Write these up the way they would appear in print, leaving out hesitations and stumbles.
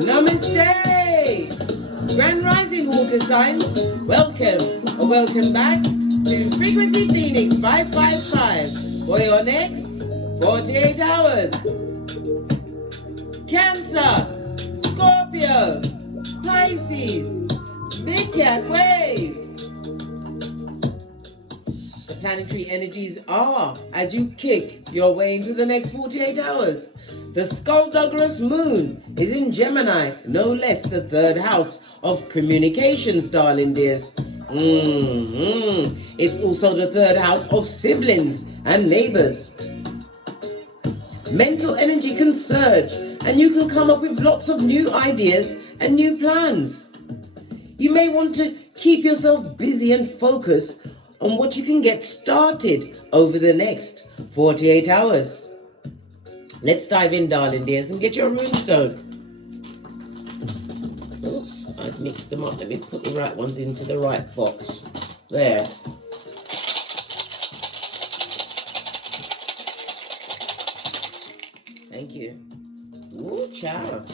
Namaste! Grand Rising Water Signs, welcome or welcome back to Frequency Phoenix 555 for your next 48 hours. Cancer, Scorpio, Pisces, Big Cat Wave. The planetary energies are as you kick your way into the next 48 hours. The skullduggerous moon is in Gemini, no less the third house of communications, darling dears. It's also the third house of siblings and neighbors. Mental energy can surge and you can come up with lots of new ideas and new plans. You may want to keep yourself busy and focus on what you can get started over the next 48 hours. Let's dive in, darling dears, and get your runestone. Oops, I've mixed them up. Let me put the right ones into the right box. There. Thank you. Ooh, ciao.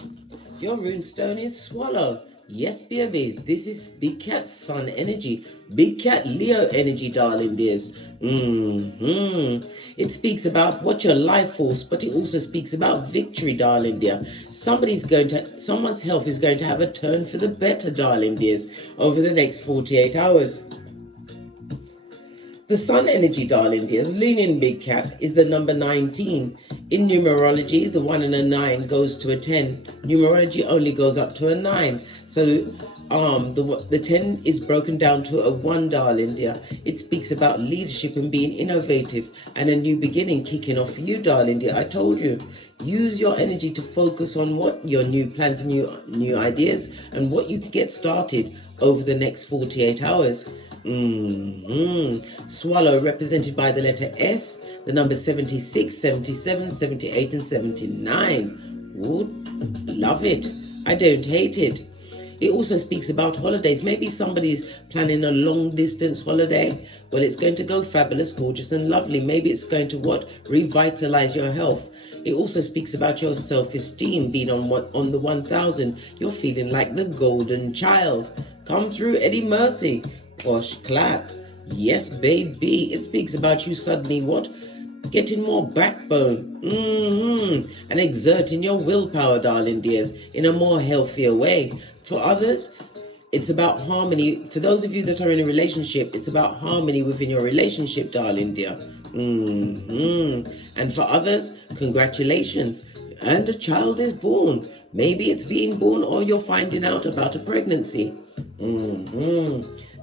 Your runestone is swallow. Yes, baby, this is Big Cat Sun energy, Big Cat Leo energy, darling dears. It speaks about what your life force, but it also speaks about victory, darling dear. Someone's health is going to have a turn for the better, darling dears, over the next 48 hours. The Sun energy, darling dears, Lunar Big Cat, is the number 19. In numerology, the 1 and a 9 goes to a 10. Numerology only goes up to a 9. So the 10 is broken down to a 1, darling dear. It speaks about leadership and being innovative and a new beginning kicking off for you, darling dear. I told you, use your energy to focus on what your new plans, new ideas, and what you can get started over the next 48 hours. Swallow, represented by the letter S, the number 76, 77, 78, and 79. Ooh, love it. I don't hate it. It also speaks about holidays. Maybe somebody's planning a long distance holiday. Well, it's going to go fabulous, gorgeous, and lovely. Maybe it's going to revitalize your health. It also speaks about your self-esteem being on the 1000. You're feeling like the golden child. Come through, Eddie Murphy. Gosh, clap. Yes, baby. It speaks about you suddenly getting more backbone and exerting your willpower, darling dears, in a more healthier way. For others, it's about harmony. For those of you that are in a relationship, it's about harmony within your relationship, darling dear. And for others, congratulations. And a child is born. Maybe it's being born or you're finding out about a pregnancy.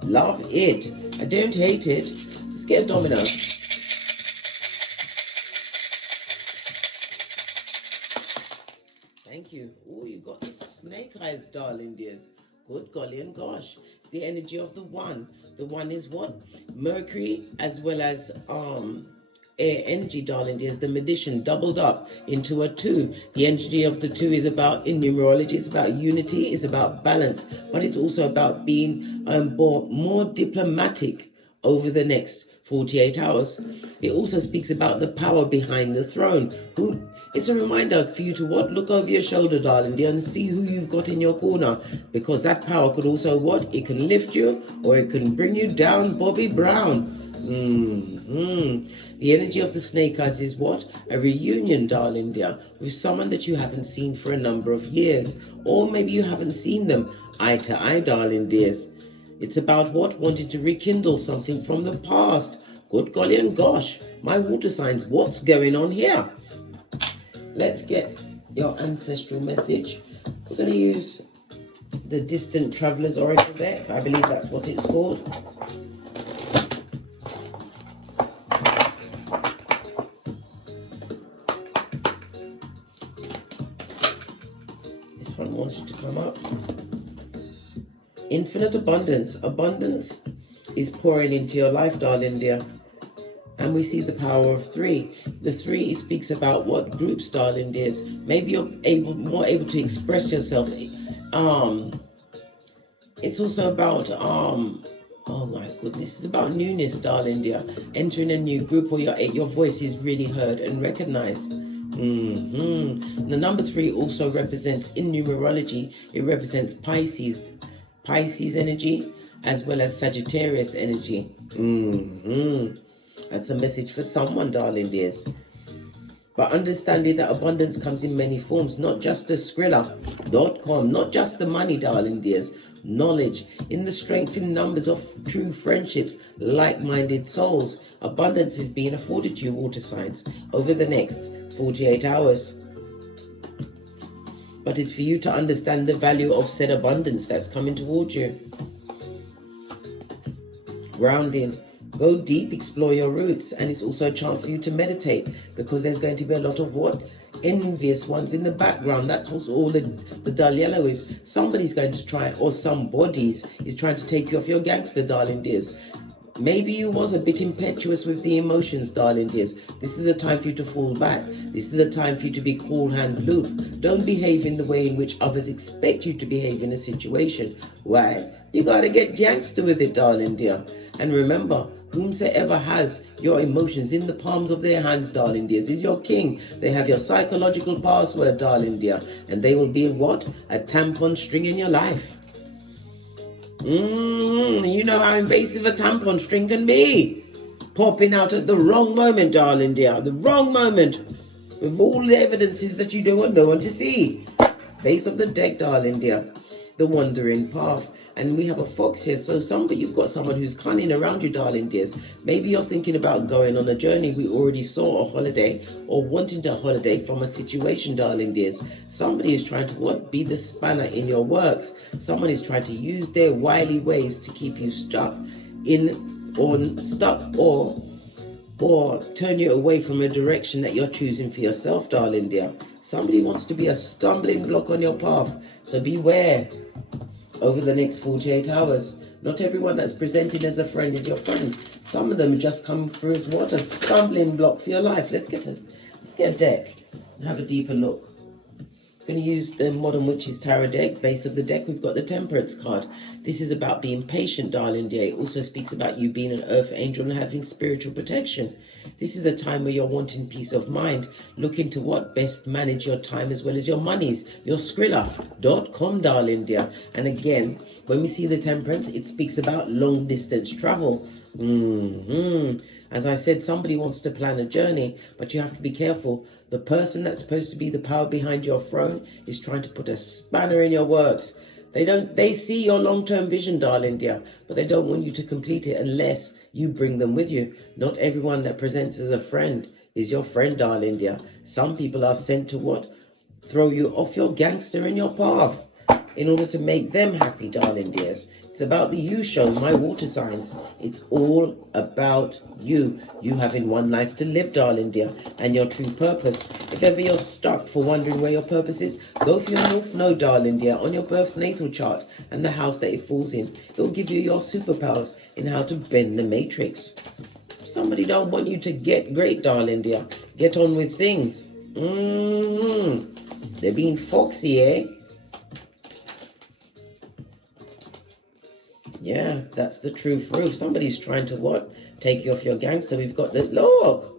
Love it. I don't hate it. Let's get a domino. Thank you. Oh, you got the snake eyes, darling dears. Good golly and gosh. The energy of the 1. The 1 is what? Mercury as well as air energy, darling dears. The magician doubled up into a 2. The energy of the 2 is about, in numerology, it's about unity, it's about balance, but it's also about being more diplomatic over the next 48 hours. It also speaks about the power behind the throne. It's a reminder for you to look over your shoulder, darling dear, and see who you've got in your corner, because that power could also it can lift you or it can bring you down, Bobby Brown. The energy of the snake eyes is a reunion, darling dear, with someone that you haven't seen for a number of years, or maybe you haven't seen them eye to eye, darling dears. It's about wanting to rekindle something from the past. Good golly and gosh, my water signs, what's going on here? Let's get your ancestral message. We're going to use the Distant Traveler's Oracle deck. I believe that's what it's called. This one wanted to come up. Infinite abundance. Abundance is pouring into your life, darling dear. And we see the power of 3. The 3 speaks about groups, darling dears. Maybe you're more able to express yourself. It's also about oh my goodness, it's about newness, darling dear. Entering a new group where your voice is really heard and recognized. The number 3 also represents, in numerology, it represents Pisces energy, as well as Sagittarius energy. That's a message for someone, darling dears. But understanding that abundance comes in many forms, not just the Skrilla.com, not just the money, darling dears. Knowledge, in the strength in numbers of true friendships, like-minded souls. Abundance is being afforded to you, water signs, over the next 48 hours. But it's for you to understand the value of said abundance that's coming towards you. Grounding. Go deep, explore your roots, and it's also a chance for you to meditate, because there's going to be a lot of envious ones in the background. That's what all the dull yellow is. Somebody's going to try, or somebody's is trying to take you off your gangster, darling dears. Maybe you was a bit impetuous with the emotions, darling dears. This is a time for you to fall back. This is a time for you to be cool hand Luke. Don't behave in the way in which others expect you to behave in a situation. Why? You gotta get gangster with it, darling dear. And remember, whomsoever has your emotions in the palms of their hands, darling dears, is your king. They have your psychological password, darling dear. And they will be what? A tampon string in your life. You know how invasive a tampon string can be. Popping out at the wrong moment, darling dear. The wrong moment. With all the evidences that you don't want no one to see. Base of the deck, darling dear. The wandering path. And we have a fox here. So you've got someone who's cunning around you, darling dears. Maybe you're thinking about going on a journey. We already saw a holiday, or wanting to holiday from a situation, darling dears. Somebody is trying to be the spanner in your works. Someone is trying to use their wily ways to keep you stuck or turn you away from a direction that you're choosing for yourself, darling dear. Somebody wants to be a stumbling block on your path. So beware. Over the next 48 hours. Not everyone that's presented as a friend is your friend. Some of them just come through as what? A stumbling block for your life. Let's get a deck and have a deeper look. I'm going to use the Modern Witches Tarot deck. Base of the deck, we've got the Temperance card. This is about being patient, darling dear. It also speaks about you being an earth angel and having spiritual protection. This is a time where you're wanting peace of mind. Looking to best manage your time as well as your monies. Your Skrilla.com, darling dear. And again, when we see the Temperance, it speaks about long distance travel. As I said, somebody wants to plan a journey, but you have to be careful. The person that's supposed to be the power behind your throne is trying to put a spanner in your works. They see your long-term vision, darling dear, but they don't want you to complete it unless you bring them with you. Not everyone that presents as a friend is your friend, darling dear. Some people are sent to throw you off your gangster in your path in order to make them happy, darling dears. It's about the you show, my water signs. It's all about you. You having one life to live, darling dear, and your true purpose. If ever you're stuck for wondering where your purpose is, go for your North Node, darling dear, on your birth natal chart and the house that it falls in. It'll give you your superpowers in how to bend the matrix. Somebody don't want you to get great, darling dear. Get on with things. They're being foxy, eh? Yeah, that's the truth. Somebody's trying to take you off your gangster. We've got the look.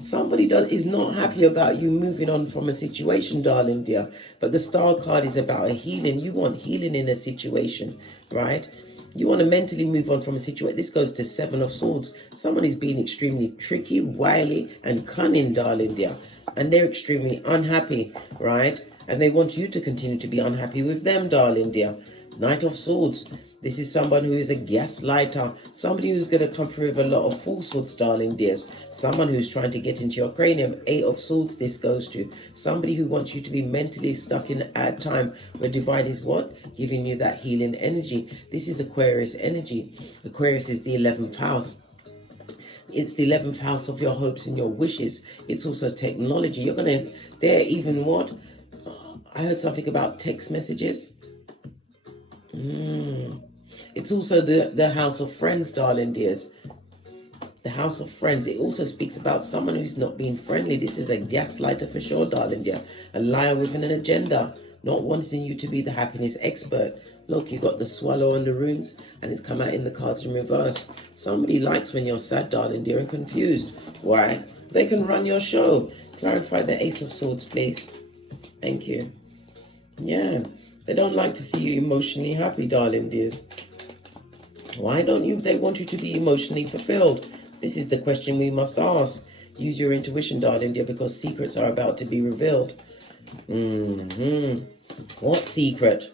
Somebody is not happy about you moving on from a situation, darling dear. But the Star card is about a healing. You want healing in a situation, right? You want to mentally move on from a situation. This goes to 7 of Swords. Someone is being extremely tricky, wily, and cunning, darling dear. And they're extremely unhappy, right? And they want you to continue to be unhappy with them, darling dear. Knight of Swords. This is someone who is a gaslighter. Somebody who's going to come through with a lot of falsehoods, darling dears. Someone who's trying to get into your cranium. 8 of Swords this goes to. Somebody who wants you to be mentally stuck in a time where divine is giving you that healing energy. This is Aquarius energy. Aquarius is the 11th house. It's the 11th house of your hopes and your wishes. It's also technology. I heard something about text messages. It's also the house of friends, darling dears. The house of friends. It also speaks about someone who's not being friendly. This is a gaslighter for sure, darling dear. A liar with an agenda. not wanting you to be the happiness expert. Look, you got the swallow on the runes, and it's come out in the cards in reverse. Somebody likes when you're sad, darling dear, and confused. Why? They can run your show. Clarify the Ace of Swords, please. Thank you. Yeah, they don't like to see you emotionally happy, darling dears. Why don't you? They want you to be emotionally fulfilled. This is the question we must ask. Use your intuition, darling dear, because secrets are about to be revealed. What secret?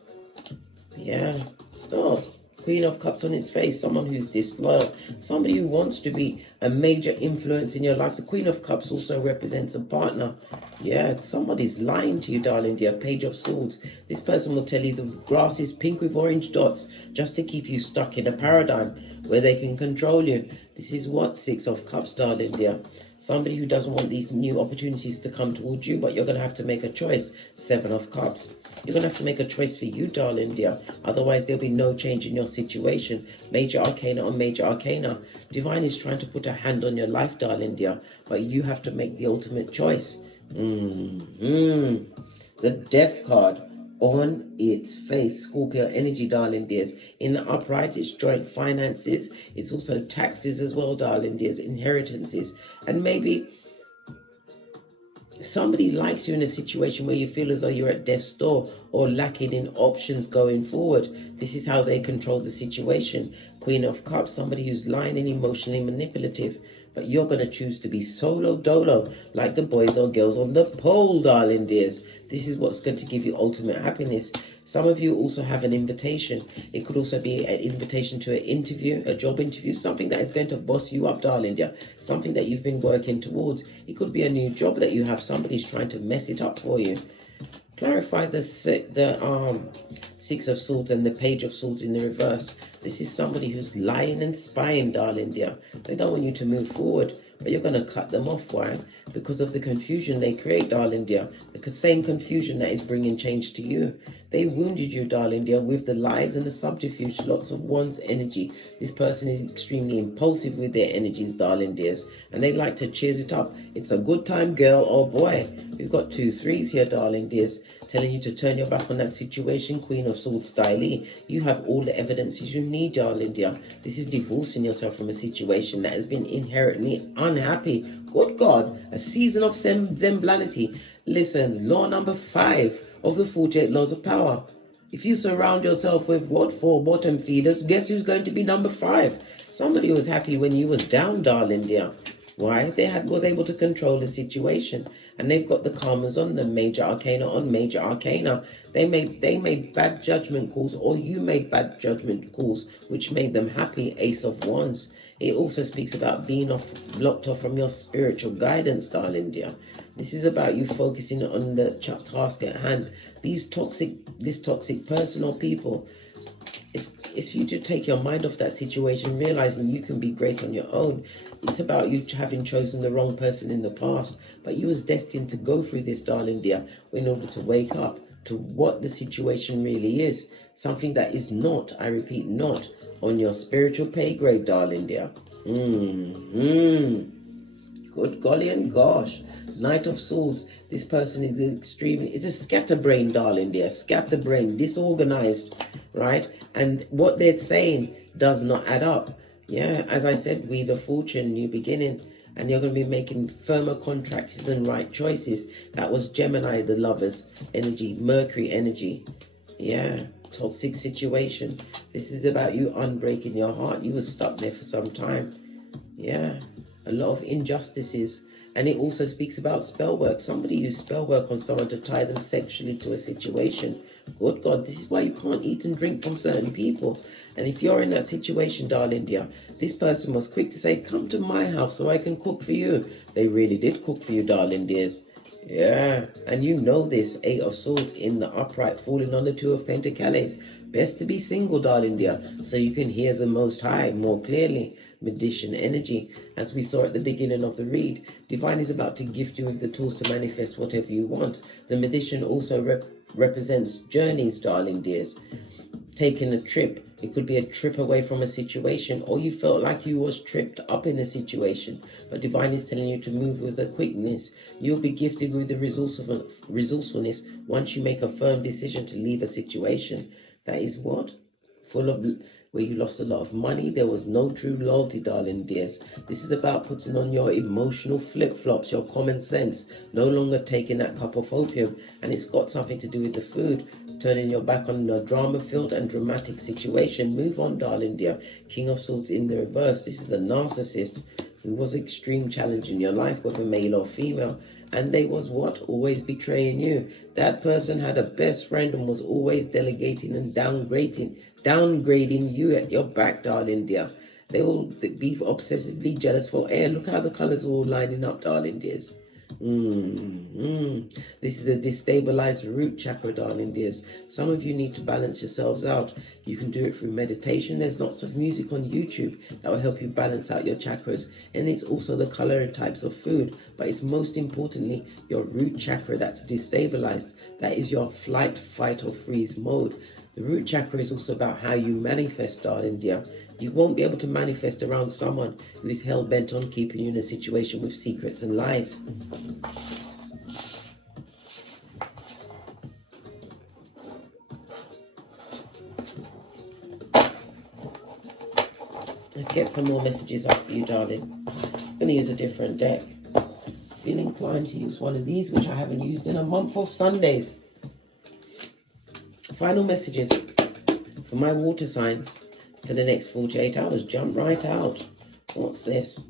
Yeah. Oh, Queen of Cups on its face. Someone who's disloyal. Somebody who wants to be a major influence in your life. The Queen of Cups also represents a partner. Yeah, somebody's lying to you, darling dear. Page of Swords. This person will tell you the grass is pink with orange dots just to keep you stuck in a paradigm where they can control you. This is what? Six of Cups, darling dear. Somebody who doesn't want these new opportunities to come towards you, but you're going to have to make a choice. Seven of Cups. You're going to have to make a choice for you, darling dear. Otherwise, there'll be no change in your situation. Major Arcana on Major Arcana. Divine is trying to put a hand on your life, darling dear. But you have to make the ultimate choice. The Death card on its face. Scorpio energy, darling dears. In the upright, it's joint finances. It's also taxes as well, darling dears. Inheritances. And maybe somebody likes you in a situation where you feel as though you're at death's door or lacking in options going forward. This is how they control the situation. Queen of Cups, somebody who's lying and emotionally manipulative. But you're going to choose to be solo dolo, like the boys or girls on the pole, darling dears. This is what's going to give you ultimate happiness. Some of you also have an invitation. It could also be an invitation to an interview, a job interview, something that is going to boss you up, darling dear. Something that you've been working towards. It could be a new job that you have. Somebody's trying to mess it up for you. Clarify the Six of Swords and the Page of Swords in the reverse. This is somebody who's lying and spying, darling dear. They don't want you to move forward, but you're going to cut them off. Why? Because of the confusion they create, darling dear. The same confusion that is bringing change to you. They wounded you, darling dear, with the lies and the subterfuge. Lots of Wands energy. This person is extremely impulsive with their energies, darling dears, and they like to cheers it up. It's a good time, girl or boy. We've got 2 3s here, darling dears, telling you to turn your back on that situation. Queen of Swords styley. You have all the evidences you need, darling dear. This is divorcing yourself from a situation that has been inherently unhappy. Good God, a season of zemblanity. Listen, law number 5 of the 48 laws of power. If you surround yourself with what? 4 bottom feeders, guess who's going to be number 5? Somebody was happy when you was down, darling dear. Why? They was able to control the situation. And they've got the karmas on them, Major Arcana on Major Arcana. They made bad judgment calls, or you made bad judgment calls, which made them happy. Ace of Wands. It also speaks about being blocked off from your spiritual guidance, darling dear. This is about you focusing on the task at hand. This toxic person or people, it's for you to take your mind off that situation, realizing you can be great on your own. It's about you having chosen the wrong person in the past, but you was destined to go through this, darling dear, in order to wake up to what the situation really is. Something that is not, I repeat, not on your spiritual pay grade, darling dear. Good golly and gosh. Knight of Swords. This person is extremely, it's a scatterbrain, darling dear. Scatterbrain, disorganized, right? And what they're saying does not add up. Yeah, as I said, Wheel of Fortune, new beginning. And you're going to be making firmer contracts and right choices. That was Gemini, the Lovers energy, Mercury energy. Yeah, toxic situation. This is about you unbreaking your heart. You were stuck there for some time. Yeah, a lot of injustices. And it also speaks about spell work. Somebody used spell work on someone to tie them sexually to a situation. Good God, this is why you can't eat and drink from certain people. And if you're in that situation, darling dear, this person was quick to say, come to my house so I can cook for you. They really did cook for you, darling dears. Yeah, and you know this. 8 of Swords in the upright, falling on the 2 of Pentacles. Best to be single, darling dear, so you can hear the Most High more clearly. Magician energy, as we saw at the beginning of the read. Divine is about to gift you with the tools to manifest whatever you want. The Magician also represents journeys, darling dears. Taking a trip, It could be a trip away from a situation, or you felt like you was tripped up in a situation. But Divine is telling you to move with a quickness. You'll be gifted with the resourcefulness once you make a firm decision to leave a situation that is what? Full of, where you lost a lot of money. There was no true loyalty, darling dears. This is about putting on your emotional flip-flops, your common sense, no longer taking that cup of opium. And it's got something to do with the food. Turning your back on a drama-filled and dramatic situation. Move on, darling dear. King of Swords in the reverse. This is a narcissist who was extreme challenge in your life, whether male or female. And they was what? Always betraying you. That person had a best friend and was always delegating and downgrading you at your back, darling dear. They will be obsessively jealous for air. Look how the colors are all lining up, darling dears. This is a destabilized root chakra, darling dears. Some of you need to balance yourselves out. You can do it through meditation. There's lots of music on YouTube that will help you balance out your chakras. And it's also the color and types of food. But it's most importantly your root chakra that's destabilized. That is your flight, fight or freeze mode. The root chakra is also about how you manifest, darling dear. You won't be able to manifest around someone who is hell-bent on keeping you in a situation with secrets and lies. Let's get some more messages up for you, darling. I'm going to use a different deck. Feel inclined to use one of these, which I haven't used in a month of Sundays. Final messages for my water signs. For the next 48 hours, jump right out. What's this?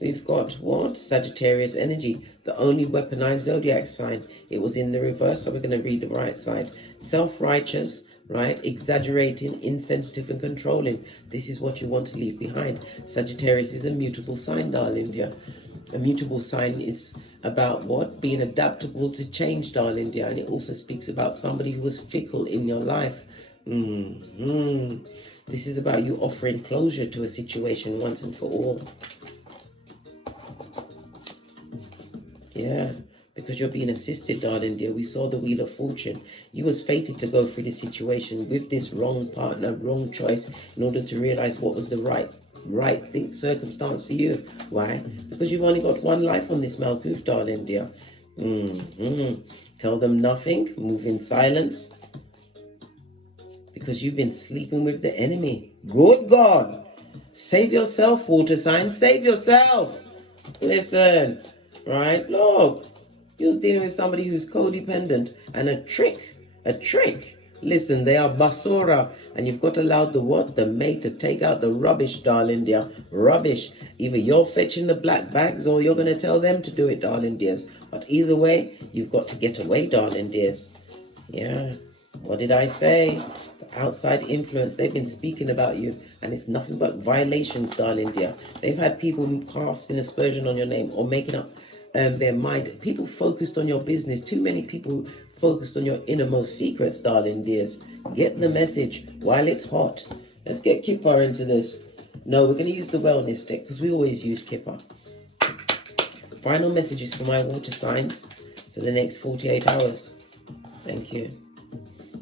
We've got what? Sagittarius energy, the only weaponized zodiac sign. It was in the reverse, so we're going to read the right side. Self-righteous, right? Exaggerating, insensitive and controlling. This is what you want to leave behind. Sagittarius is a mutable sign, darling dear. A mutable sign is about what? Being adaptable to change, darling dear. And it also speaks about somebody who was fickle in your life. This is about you offering closure to a situation once and for all. Yeah, because you're being assisted, darling dear. We saw the Wheel of Fortune. You was fated to go through this situation with this wrong partner, wrong choice, in order to realize what was the right circumstance for you. Why? Because you've only got one life on this Malkuth, darling dear. Tell them nothing. Move in silence. Because you've been sleeping with the enemy. Good God. Save yourself, water sign. Save yourself. Listen. Right? Look. You're dealing with somebody who's codependent and a trick. A trick. Listen, they are basura. And you've got to allow the what? The mate to take out the rubbish, darling dear. Rubbish. Either you're fetching the black bags or you're going to tell them to do it, darling dears. But either way, you've got to get away, darling dears. Yeah. What did I say? The outside influence. They've been speaking about you, and it's nothing but violations, darling dear. They've had people casting aspersion on your name or making up their mind. People focused on your business. Too many people focused on your innermost secrets, darling dears. Get the message while it's hot. Let's get Kippa into this. No, we're going to use the wellness deck because we always use Kippa. Final messages for my water signs for the next 48 hours. Thank you.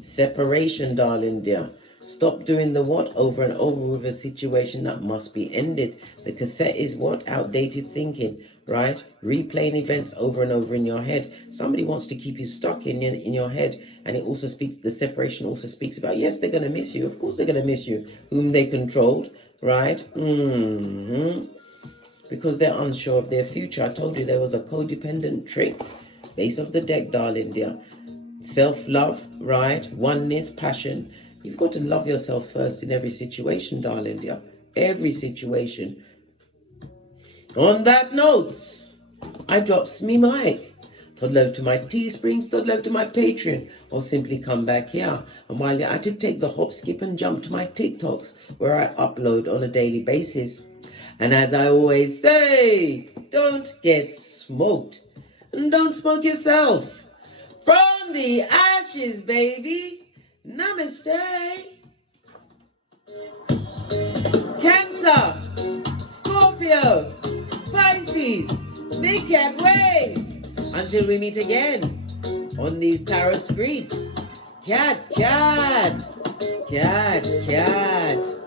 Separation, darling dear. Stop doing the what over and over with a situation that must be ended. The cassette is what? Outdated thinking, right? Replaying events over and over in your head. Somebody wants to keep you stuck in your head. And it also speaks, the separation also speaks about, yes, they're going to miss you. Of course they're going to miss you. Whom they controlled, right? Because they're unsure of their future. I told you there was a codependent trick. Base of the deck, darling dear. Self-love, right? Oneness, passion. You've got to love yourself first in every situation, darling dear. Every situation. On that note, I drops me mic. Toddle over to my Teesprings, toddle over to my Patreon, or simply come back here. And while you're at it, take the hop, skip and jump to my TikToks, where I upload on a daily basis. And as I always say, don't get smoked. And don't smoke yourself. From the ashes, baby. Namaste. Cancer, Scorpio, Pisces, Big Cat Wave. Until we meet again on these tarot streets. Cat, cat. cat.